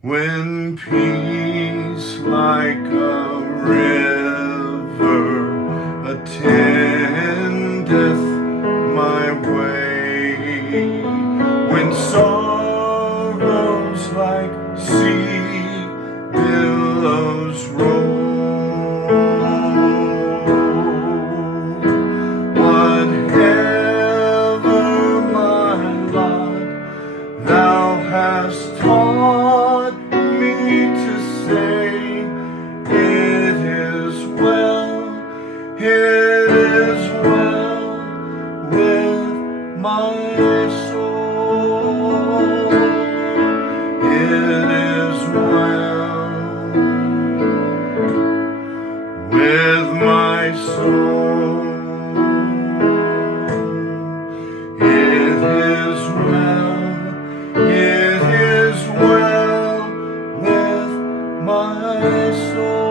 When peace like a river attendeth my way, when sorrows like sea billows roll, whatever my lot, thou hast taught me to say, it is well, it is well with my soul, it is well with my soul, it is well, it is well with my soul.